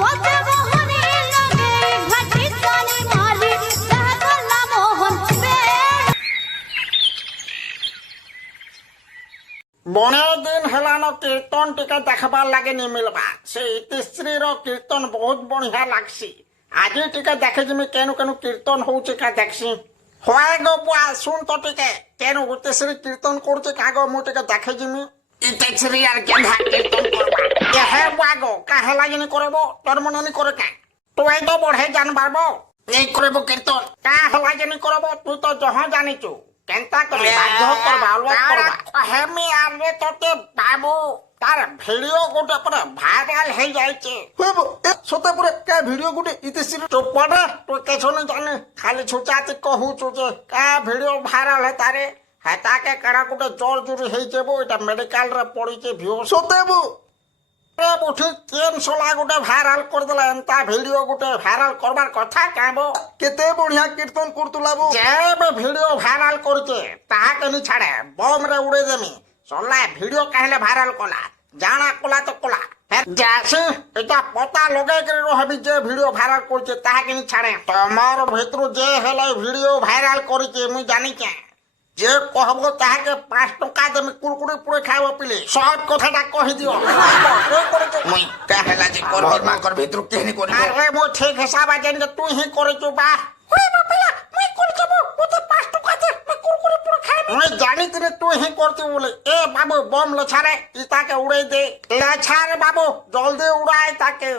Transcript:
মতে মোহনী লাগে ঘাটি সানি মারি যাহা কলা মোহন বনে দিন হেলানো কীর্তন টিকে দেখবার লাগে নি মিলবা সেই ইতিশ্রীর কীর্তন বহুত বঢ়িয়া লাগছি আজি টিকে দেখে যিমি কেনু কেনু কীর্তন হচ্ছে কা দেখছি হয় গো বুয়া শুন তো টিকে কেনু ইতিশ্রী কীর্তন করছে কাগো মু টিকে দেখে যিমি ইতিশ্রী আর কেন্ধা কীর্তন করবা এ হে বুয়া গো কা হেলা যিনি করব তোর মননি করে কা তুই তো বঢ়ে জানবার বো এই করব কীর্তন কা হেলা যিনি করব তুই তো জহ জানিছু কেনতা করে বাধ্য করবা অলওয়াজ করবা হেমি আরে তোতে বাবু তার ভিডিও গোটে পরে ভাইরাল হয়ে যাইছে সতে পরে কা ভিডিও গোটে ইতিশ্রী চুপ পড়ে তুই কিছু না জানে খালি ছুচাতে কহুছু যে কা ভিডিও ভাইরাল হে তারে হেতাকে কারা গোটে জোর জুরি হয়ে যাব এটা মেডিকাল রে পড়িছে ভিউ সতে বু রে বুঠি কেন সোলা গোটে ভাইরাল করে দিলা এন্তা ভিডিও গোটে ভাইরাল করবার কথা কাবো কেতে বঢ়িয়া কীর্তন করতুলাবো যে ভিডিও ভাইরাল করছে তাহাকে নি ছাড়ে বম রে উড়ে দেমি সোলা ভিডিও কাহলে ভাইরাল কলা জানা কলা তো কলা যাসি এটা পতা লগাই করে রহবি যে ভিডিও ভাইরাল করছে তাহাকে নি ছাড়ে তোমার ভিতর যে হেলে ভিডিও ভাইরাল করছে মুই জানি কে যে কহব তাহাকে 5 টাকা দেমি কুরকুরি পুরে খাইব পিলে সব কথাটা কহি দিও মুই কাহেলা যে করবি মাকর ভিতর কেহনি করি আরে মো ঠিক হিসাব জানি যে তুই হি করেছু বা ওই বাপলা মুই করে যাব ওতে 5 টাকা দে মুই কুরকুরি পুরে খাইব মুই জানি তুই তুই হি করছু বলে এ বাবু বম লো ছাড়ে ই তাকে উড়াই দে লে ছাড় বাবু জলদি উড়াই তাকে